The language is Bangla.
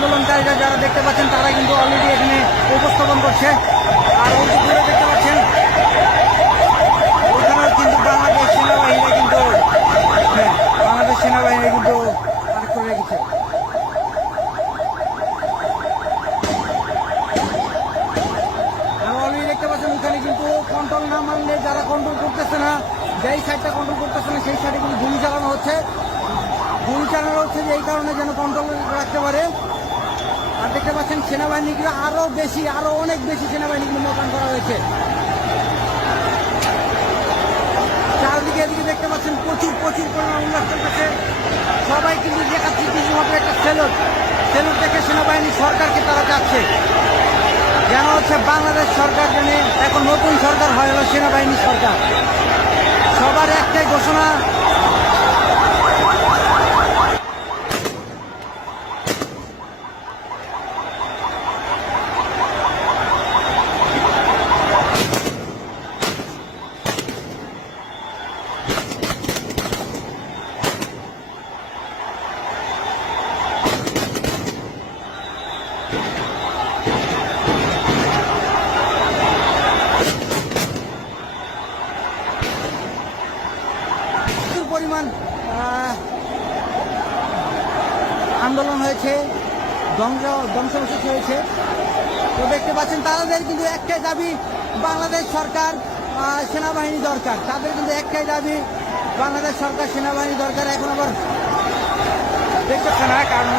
আন্দোলনকারীরা যারা দেখতে পাচ্ছেন তারা কিন্তু অলরেডি এখানে উপস্থাপন করছে। আর ওই যে দূরে দেখতে পাচ্ছেন ওখানেও কিন্তু বাংলাদেশ সেনাবাহিনী কিন্তু বাংলাদেশ সেনাবাহিনী কিন্তু আরেক করে রেখেছে। অলরেডি দেখতে পাচ্ছেন ওখানে কিন্তু কন্ট্রোল না মানলে যারা কন্ট্রোল করতেছে না, যেই সাইডটা কন্ট্রোল করতেছে না সেই সাইডে কিন্তু গুলি চালানো হচ্ছে। গুলি চালানো হচ্ছে যে এই কারণে যেন কন্ট্রোল রাখতে পারে। আর দেখতে পাচ্ছেন সেনাবাহিনীগুলো আরো বেশি, আরো অনেক বেশি সেনাবাহিনীগুলো মোতায়েন করা হয়েছে। চারদিকে এদিকে দেখতে পাচ্ছেন প্রচুর প্রচুর পরিমাণ উল্লাস চলতেছে। সবাই কিন্তু দেখাচ্ছে কিছুমাত্র একটা সেলুট দেখে সেনাবাহিনী সরকারকে তারা চাচ্ছে যেন হচ্ছে বাংলাদেশ সরকার যেন এখন নতুন সরকার হয়, হলো সেনাবাহিনী সরকার। সবার একটাই ঘোষণা, পরিমাণ আন্দোলন হয়েছে, ধ্বংসাবশেষ হয়েছে। তো দেখতে পাচ্ছেন তাদের কিন্তু একটাই দাবি, বাংলাদেশ সরকার সেনাবাহিনী দরকার। তাদের কিন্তু একটাই দাবি, বাংলাদেশ সরকার সেনাবাহিনী দরকার। এখন আবার দেখতেছে না কারণ